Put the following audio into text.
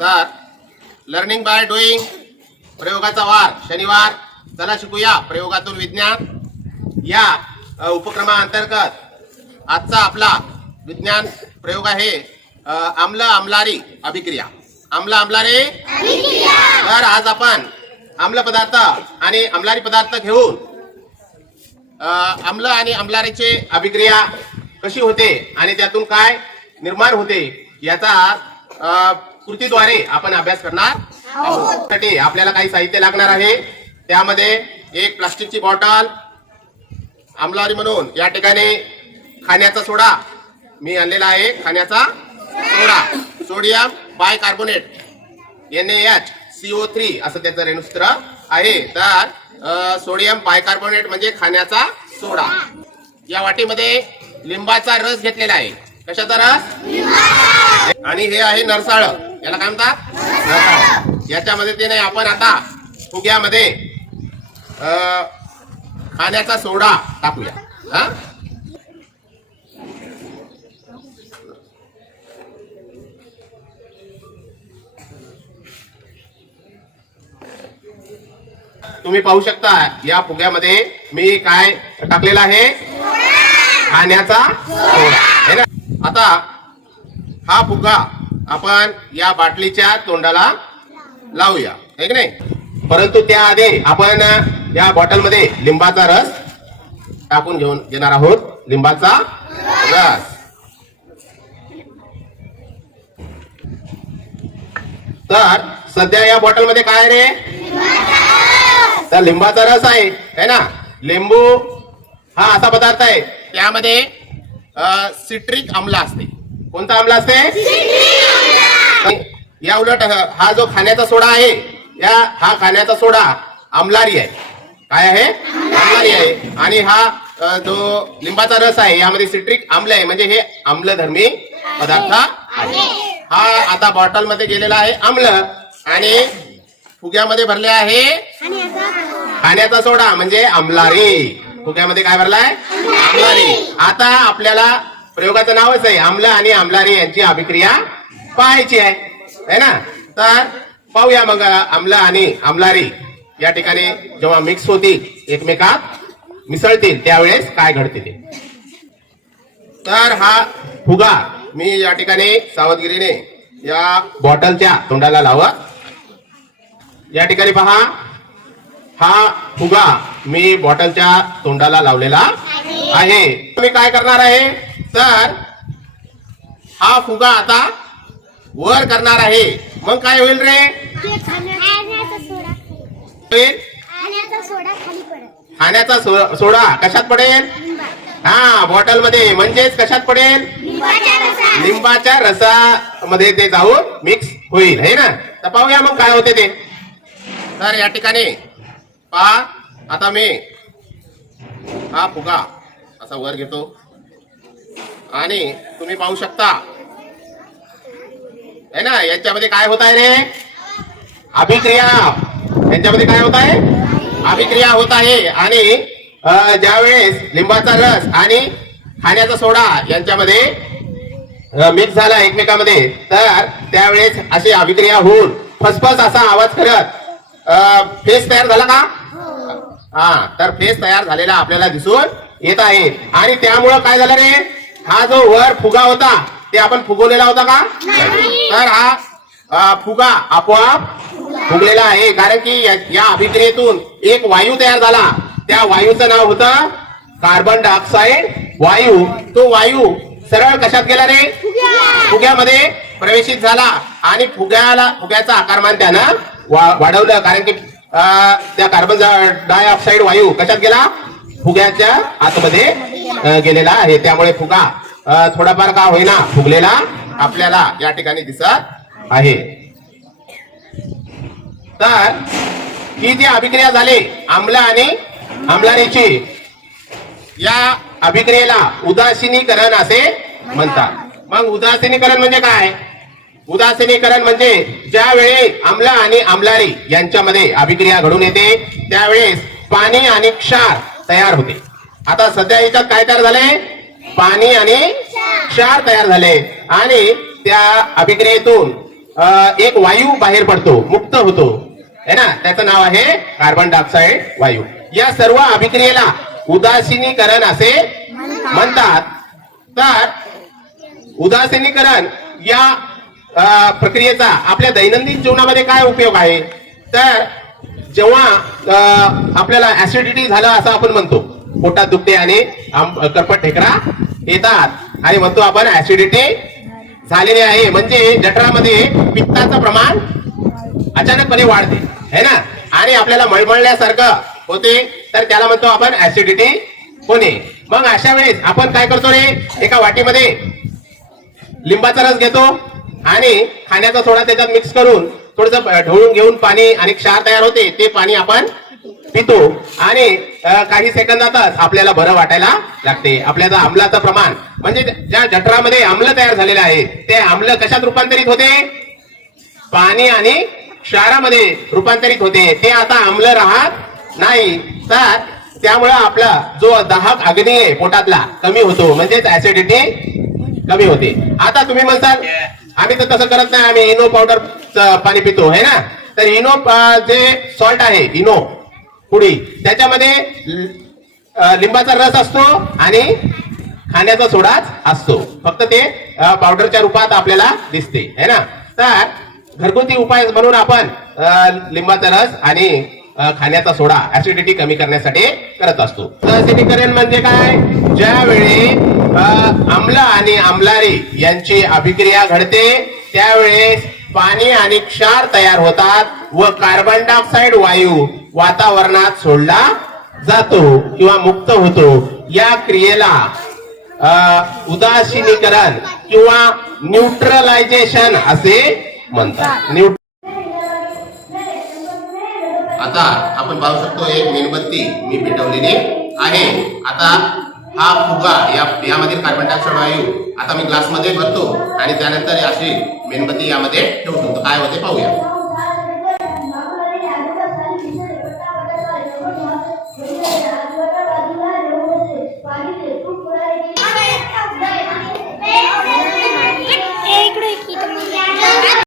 तर learning by doing प्रयोगाचा वार शनिवार. चला शिकूया प्रयोगातून विज्ञान या उपक्रमाअंतर्गत आजचा आपला विज्ञान प्रयोग आहे आम्ल आम्लारी अभिक्रिया. आम्ल आम्लारी अभिक्रिया. तर आज आपण आम्ल पदार्थ आणि आम्लारी पदार्थ घेऊन आम्ल आणि आम्लारीची अभिक्रिया कशी होते आणि त्यातून काय निर्माण होते याचा कृतीद्वारे आपण अभ्यास करणार आहोत. आपल्याला काही साहित्य लागणार आहे. त्यामध्ये एक प्लास्टिकची बॉटल, आम्लारी म्हणून या ठिकाणी खाण्याचा सोडा मी आणलेला आहे. खाण्याचा सोडा, सोडियम बायकार्बोनेट NaHCO3 असं त्याचं रेणुसूत्र आहे. तर सोडियम बायकार्बोनेट म्हणजे खाण्याचा सोडा. या वाटीमध्ये लिंबाचा रस घेतलेला आहे. कशाचा रस? आणि हे आहे नरसाळ. याला काय म्हणतात? नरसाळ. याच्या मदतीने आपण आता फुग्यामध्ये खाण्याचा सोडा टाकूया. हा, तुम्ही पाहू शकता या फुग्यामध्ये मी काय टाकलेला आहे? खाण्याचा सोडा है ना. आता हा फुगा आपण या बाटलीच्या तोंडाला लावूया, है की नाही. परंतु त्याआधी आपण या बॉटलमध्ये लिंबाचा रस टाकून घेणार आहोत. लिंबाचा रस. तर सध्या या बॉटलमध्ये काय रे? तर लिंबाचा रस आहे, है ना. लिंबू हा असा पदार्थ आहे त्यामध्ये सिट्रिक आम्ल असते. कोणता आम्ल असते? या उलट हा जो खाण्याचा सोडा आहे हा खाण्याचा सोडा आम्लारी आहे. काय आहे? आम्लारी आहे. आणि हा जो लिंबाचा रस आहे यामध्ये सिट्रिक आम्ल आहे, म्हणजे हे आम्लधर्मी पदार्थ आहे. हा आता बॉटल मध्ये गेलेला आहे आम्ल आणि फुग्यामध्ये भरले आहे खाण्याचा सोडा म्हणजे आम्लारी. फुग्यामध्ये काय भरलाय? आम्लारी. आता आपल्याला प्रयोगाचं नावच आहे आम्ल आणि आम्लारी यांची अभिक्रिया पाहायची आहे, है ना. तर पाहूया मग आम्ल आणि आम्लारी या ठिकाणी जेव्हा मिक्स होतील, एकमेकात मिसळतील, त्यावेळेस काय घडते ते. तर हा फुगा मी या ठिकाणी सावधगिरीने या बॉटलच्या तोंडाला लावत, या ठिकाणी पहा हा फुगा मी बॉटलच्या तोंडाला लावलेला आहे. मी काय करणार आहे? तर हा फुगा आता वर करणार आहे. मग काय होईल रे? खाण्याचा सोडा कशात पडेल? हा, बॉटल मध्ये. म्हणजेच कशात पडेल? लिंबाच्या रसामध्ये ते जाऊन मिक्स होईल, है ना. तर पाहूया मग काय होते ते. तर या ठिकाणी पहा, आता मी हा फुगा असा वर घेतो आणि तुम्ही पाहू शकता, है ना. याच्यामध्ये काय होत आहे रे? अभिक्रिया. यांच्यामध्ये काय होत आहे? अभिक्रिया होत आहे. आणि ज्यावेळेस लिंबाचा रस आणि खाण्याचा सोडा यांच्यामध्ये मिक्स झाला एकमेकांमध्ये, तर त्यावेळेस अशी अभिक्रिया होऊन फसफस असा आवाज करत फेस तयार झाला का? हा, तर फेस तयार झालेला आपल्याला दिसून येत आहे. आणि त्यामुळं काय झालं रे? हा जो वर फुगा होता ते आपण फुगवलेला होता का? तर हा फुगा आपोआप फुगलेला आहे, कारण की या अभिक्रियेतून एक वायू तयार झाला. त्या वायूचं नाव होतं कार्बन डायऑक्साइड वायू. तो वायू सरळ कशात गेला रे? फुग्यामध्ये प्रवेशित झाला आणि फुग्याचा आकारमान त्यानं वाढवलं, कारण की त्या कार्बन डायऑक्साइड वायू कशात गेला? फुग्याच्या आतमध्ये गेलेला आहे. त्यामुळे फुगा थोडाफार का होईना फुगलेला आपल्याला या ठिकाणी दिसत आहे. तर ही जी अभिक्रिया झाली आम्ल आणि आम्लारीची, या अभिक्रियेला उदासीनीकरण असे म्हणतात. मग उदासीनीकरण म्हणजे काय? उदासीनीकरण म्हणजे ज्यावेळी आम्ल आणि आम्लारी यांच्यामध्ये अभिक्रिया घडून येते त्यावेळेस पाणी आणि क्षार तयार होते. आता सध्या याच्यात काय तयार झाले? पाणी आणि क्षार तयार झाले आणि त्या अभिक्रियेतून एक वायू बाहेर पडतो, मुक्त होतो है ना, त्याचं नाव आहे कार्बन डायऑक्साईड वायू. या सर्व अभिक्रियेला उदासीनीकरण असे म्हणतात. तर उदासीनीकरण या प्रक्रियेचा आपल्या दैनंदिन जीवनामध्ये काय उपयोग आहे, तर जेव्हा आपल्याला ऍसिडिटी झालं असं आपण म्हणतो, पोटात दुखते आणि करपट ढेकरा येतात आणि म्हणतो आपण ऍसिडिटी झालेली आहे, म्हणजे जठरामध्ये पित्ताचं प्रमाण अचानकपणे वाढते है ना, आणि आपल्याला मळमळल्यासारखं होते, तर त्याला म्हणतो आपण ऍसिडिटी होणे. मग अशा वेळेस आपण काय करतो रे, एका वाटीमध्ये लिंबाचा रस घेतो आणि खाण्याचा सोडा त्याच्यात मिक्स करून थोडस ढवळून घेऊन पाणी आणि क्षार तयार होते, ते पाणी आपण पितो आणि काही सेकंदातच आपल्याला बरं वाटायला लागते. आपल्याला आम्लाचं प्रमाण म्हणजे ज्या जठरामध्ये आम्ल तयार झालेले आहे ते आम्ल कशात रूपांतरित होते, पाणी आणि क्षारामध्ये रूपांतरित होते. ते आता आम्ल राहत नाही, तर त्यामुळे आपला जो दाहक अग्नी आहे पोटातला कमी होतो, म्हणजेच ऍसिडिटी कमी होते. आता तुम्ही म्हणताल आम्ही तर तसं करत नाही, आम्ही इनो पावडर पाणी पितो है ना, तर इनो जे सॉल्ट आहे इनो पुडी, त्याच्यामध्ये लिंबाचा रस असतो आणि खाण्याचा सोडाच असतो, फक्त ते पावडरच्या रूपात आपल्याला दिसते है ना. तर घरगुती उपाय म्हणून आपण लिंबाचा रस आणि खाण्याचा सोडा ऍसिडिटी कमी करण्यासाठी करत असतो. ऍसिडीकरण म्हणजे काय, ज्यावेळी आम्ल आणि आम्लारी यांची अभिक्रिया घडते त्यावेळेस पाणी आणि क्षार तयार होतात व कार्बन डायऑक्साईड वायू वातावरणात सोडला जातो किंवा मुक्त होतो. या क्रियेला उदासीनीकरण किंवा न्यूट्रलायझेशन असे म्हणतात. आता आपण पाहू शकतो एक मेणबत्ती मी पेटवलेली आहे. आता हा फुगा यामधील कार्बन डायऑक्साईड वायू आता मी ग्लासमध्ये भरतो आणि त्यानंतर अशी मेणबत्ती यामध्ये ठेवतो, काय होते पाहूया.